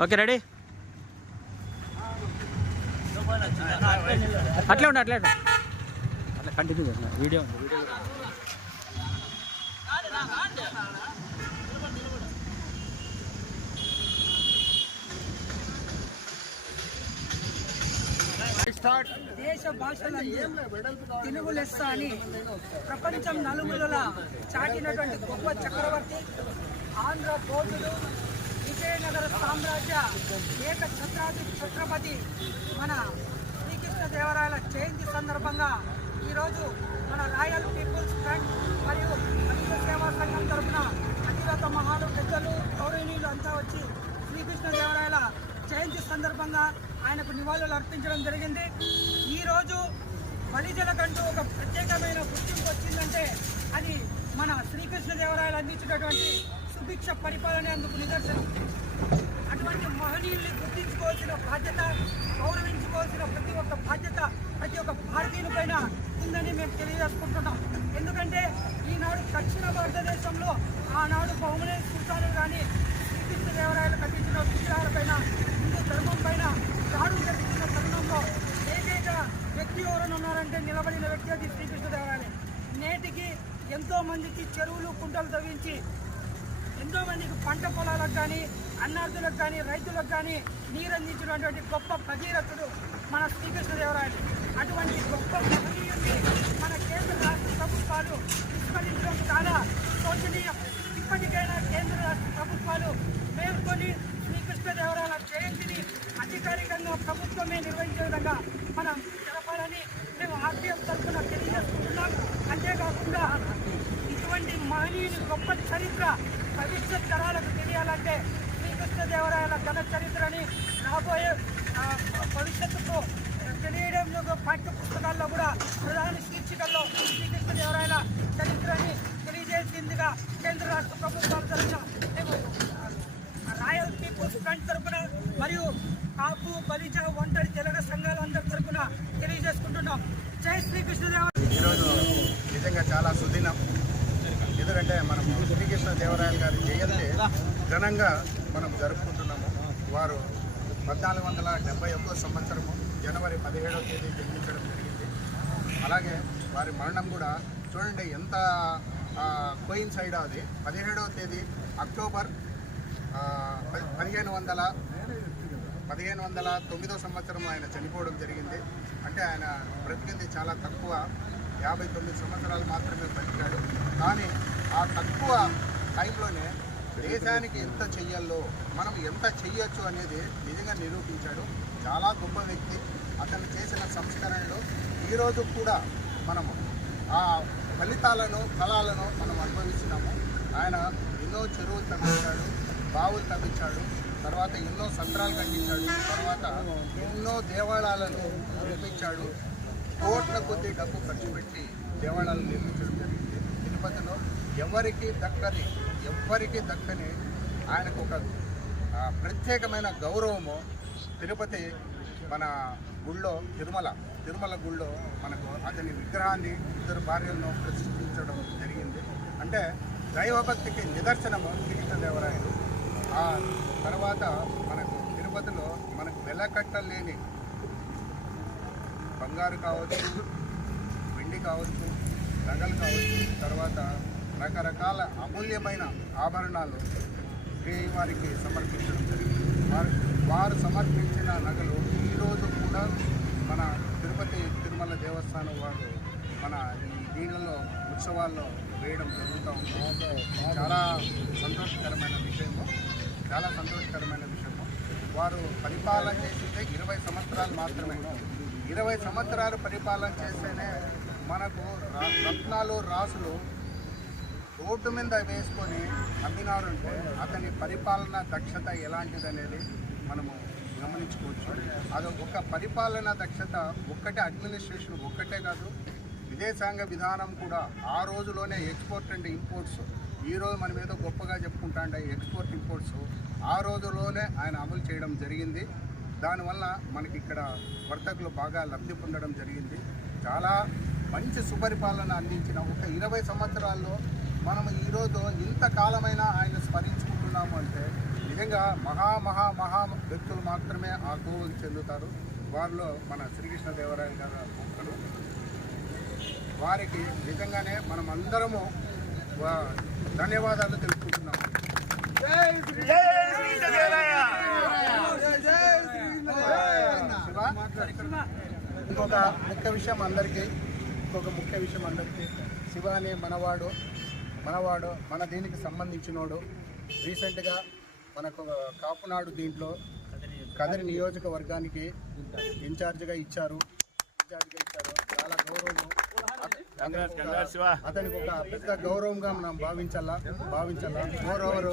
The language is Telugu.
Okay ready? అట్లే ఉండు అట్లే ఉండు. అట్లా కంటిన్యూ చేస్తున్నా. వీడియో ఉంది వీడియో. దేశ భాషలందు తెలుగు లెస్స అని ప్రపంచం నలుమూలల చాటినటువంటి గొప్ప చక్రవర్తి ఆంధ్ర బోధుడు విజయనగర సామ్రాజ్య ఏక ఛత్రాధి ఛత్రపతి మన శ్రీకృష్ణ దేవరాయల జయంతి సందర్భంగా ఈరోజు మన రాయల్ పీపుల్స్ ఫ్రంట్ మరియు అఖిల సేవా సంఘం తరఫున అతిరత మహాలు పెద్దలు గౌరవనీయులు అంతా వచ్చి శ్రీకృష్ణ దేవరాయల జయంతి సందర్భంగా ఆయనకు నివాళులు అర్పించడం జరిగింది. ఈరోజు బలిజలకంటూ ఒక ప్రత్యేకమైన గుర్తింపు వచ్చిందంటే అది మన శ్రీకృష్ణ దేవరాయలు అందించినటువంటి సుభిక్ష పరిపాలన అందుకు నిదర్శనం. అటువంటి మహనీయుల్ని గుర్తించుకోవాల్సిన బాధ్యత గౌరవించుకోవాల్సిన ప్రతి ఒక్క బాధ్యత ప్రతి ఒక్క భారతీయులపైన ఉందని మేము తెలియజేసుకుంటున్నాం. ఎందుకంటే ఈనాడు దక్షిణ భారతదేశంలో ఆనాడు బహుమని సుల్తానులు కానీ శ్రీకృష్ణ దేవరాయలు కట్టించిన విగ్రహాలపైన హిందూ ధర్మం పైన దాడులు జరుగుతున్న తరుణంలో ఏకైక వ్యక్తి ఎవరైనా ఉన్నారంటే నిలబడిన వ్యక్తి అది శ్రీకృష్ణ దేవరాయలే. నేటికి ఎంతో మందికి చెరువులు కుంటలు తవ్వించి ఎంతో మందికి పంట పొలాలకు కానీ అన్నార్థులకు కానీ రైతులకు కానీ నీరందించినటువంటి గొప్ప భగీరథుడు మన శ్రీకృష్ణదేవరాయలు. అటువంటి గొప్ప మహనీయుడిని మన కేంద్ర రాష్ట్ర ప్రభుత్వాలు విస్మరించడం చాలా శోచనీయం. ఇప్పటికైనా కేంద్ర రాష్ట్ర ప్రభుత్వాలు మేల్కొని శ్రీకృష్ణదేవరాయల జయంతిని అధికారికంగా ప్రభుత్వమే నిర్వహించే విధంగా మనం జరపాలని మేము ఆర్టీఎఫ్ తరఫున తెలియజేసుకుంటున్నాం అంతేకాకుండా ఇటువంటి మహనీయుని గొప్ప చరిత్ర భవిష్యత్ తరాలకు తెలియాలంటే శ్రీకృష్ణదేవరాయల ఘన చరిత్రని రాబోయే భవిష్యత్తుకు తెలియడంలో పాఠ్య పుస్తకాల్లో కూడా ప్రధాన శీర్షికల్లో శ్రీకృష్ణదేవరాయల చరిత్రని తెలియజేసిందిగా కేంద్ర రాష్ట్ర ప్రభుత్వాల తరఫున మేము రాయల్ పీపుల్స్ ఫ్రంట్ తరఫున మరియు కాపు బలిజ ఒంటరి తెలగ సంఘాలందరి తరఫున తెలియజేసుకుంటున్నాం. జై శ్రీకృష్ణదేవ ఈరోజు నిజంగా చాలా సుదినం. ఎందుకంటే మనం శ్రీకృష్ణ దేవరాయలు గారి జయంతి ఘనంగా మనం జరుపుకుంటున్నాము. వారు పద్నాలుగు వందల డెబ్బై ఒక్కో సంవత్సరము జనవరి పదిహేడవ తేదీ జన్మించడం జరిగింది. అలాగే వారి మరణం కూడా చూడండి ఎంత కోయిన్ సైడ్ అది. పదిహేడవ తేదీ అక్టోబర్ పదిహేను వందల పదిహేను వందల తొమ్మిదో సంవత్సరం ఆయన చనిపోవడం జరిగింది. అంటే ఆయన బ్రతికింది చాలా తక్కువ. యాభై తొమ్మిది సంవత్సరాలు మాత్రమే బ్రతికాడు. కానీ ఆ తక్కువ టైంలోనే దేశానికి ఎంత చెయ్యాలో మనం ఎంత చెయ్యొచ్చు అనేది నిజంగా నిరూపించాడు. చాలా గొప్ప వ్యక్తి. అతను చేసిన సంస్కరణలు ఈరోజు కూడా మనము ఆ ఫలితాలను ఫలాలను మనం అనుభవిస్తున్నాము. ఆయన ఎన్నో చెరువులు తగ్గించాడు బావులు తగ్గించాడు తర్వాత ఎన్నో సంత్రాలు కట్టించాడు తర్వాత ఎన్నో దేవాలయాలను నిర్మించాడు. కోట్ల కొద్ది డబ్బు ఖర్చు పెట్టి దేవాలయాలు నిర్మించడం జరిగింది. తిరుపతిలో ఎవరికి దక్కని ఎవ్వరికి దక్కని ఆయనకు ఒక ప్రత్యేకమైన గౌరవము తిరుపతి మన గుళ్ళో తిరుమల తిరుమల గుళ్ళో మనకు అతని విగ్రహాన్ని ఇద్దరు భార్యలను ప్రతిష్ఠించడం జరిగింది. అంటే దైవభక్తికి నిదర్శనము శ్రీకృష్ణదేవరాయలు. ఆ తర్వాత మనకు తిరుపతిలో మనకు వెలకట్టలేని బంగారు కావచ్చు వెండి కావచ్చు నగలు కావచ్చు తర్వాత రకరకాల అమూల్యమైన ఆభరణాలు వారికి సమర్పించడం జరిగింది. వారు వారు సమర్పించిన నగలు ఈరోజు కూడా మన తిరుపతి తిరుమల దేవస్థానం వారు మన ఈ దీనిలో ఉత్సవాల్లో వేయడం జరుగుతూ ఉంది. చాలా సంతోషకరమైన విషయము. చాలా సంతోషకరమైన విషయము. వారు పరిపాలన చేసిందే ఇరవై సంవత్సరాలు మాత్రమే. ఇరవై సంవత్సరాలు పరిపాలన చేస్తేనే మనకు రత్నాలు రాసులు రోడ్డు మీద వేసుకొని అమ్మినారంటే అతని పరిపాలన దక్షత ఎలాంటిది అనేది మనము గమనించుకోవచ్చు. అది ఒక పరిపాలన దక్షత ఒక్కటే అడ్మినిస్ట్రేషన్ ఒక్కటే కాదు విదేశాంగ విధానం కూడా ఆ రోజులోనే ఎక్స్పోర్ట్ అండ్ ఇంపోర్ట్స్ ఈ రోజు మనం ఏదో గొప్పగా చెప్పుకుంటా ఎక్స్పోర్ట్ ఇంపోర్ట్స్ ఆ రోజులోనే ఆయన అమలు చేయడం జరిగింది. దానివల్ల మనకి ఇక్కడ వర్తకులు బాగా లబ్ధి పొందడం జరిగింది. చాలా మంచి సుపరిపాలన అందించిన ఒక ఇరవై సంవత్సరాల్లో మనం ఈరోజు ఇంతకాలమైనా ఆయన స్మరించుకుంటున్నాము అంటే నిజంగా మహా మహా మహా వ్యక్తులు మాత్రమే ఆ కోవకు చెందుతారు. వారిలో మన శ్రీకృష్ణదేవరాయలు గారు ఒక్కడు వారికి నిజంగానే మనం అందరము ధన్యవాదాలు తెలుపుకుంటున్నాం శివ? ఇంకొక ముఖ్య విషయం అందరికీ. ఇంకొక ముఖ్య విషయం అందరికీ శివ అనే మనవాడు మనవాడు మన దీనికి సంబంధించినోడు. రీసెంట్గా మనకు కాపునాడు దీంట్లో కదిరి నియోజకవర్గానికి ఇన్ఛార్జిగా ఇచ్చారు. ఇన్ఛార్జిగా ఇచ్చారు. చాలా గౌరవం అతనికి ఒక- అతనికి ఒక పెద్ద గౌరవంగా మనం భావించాలా? భావించాలా? More over.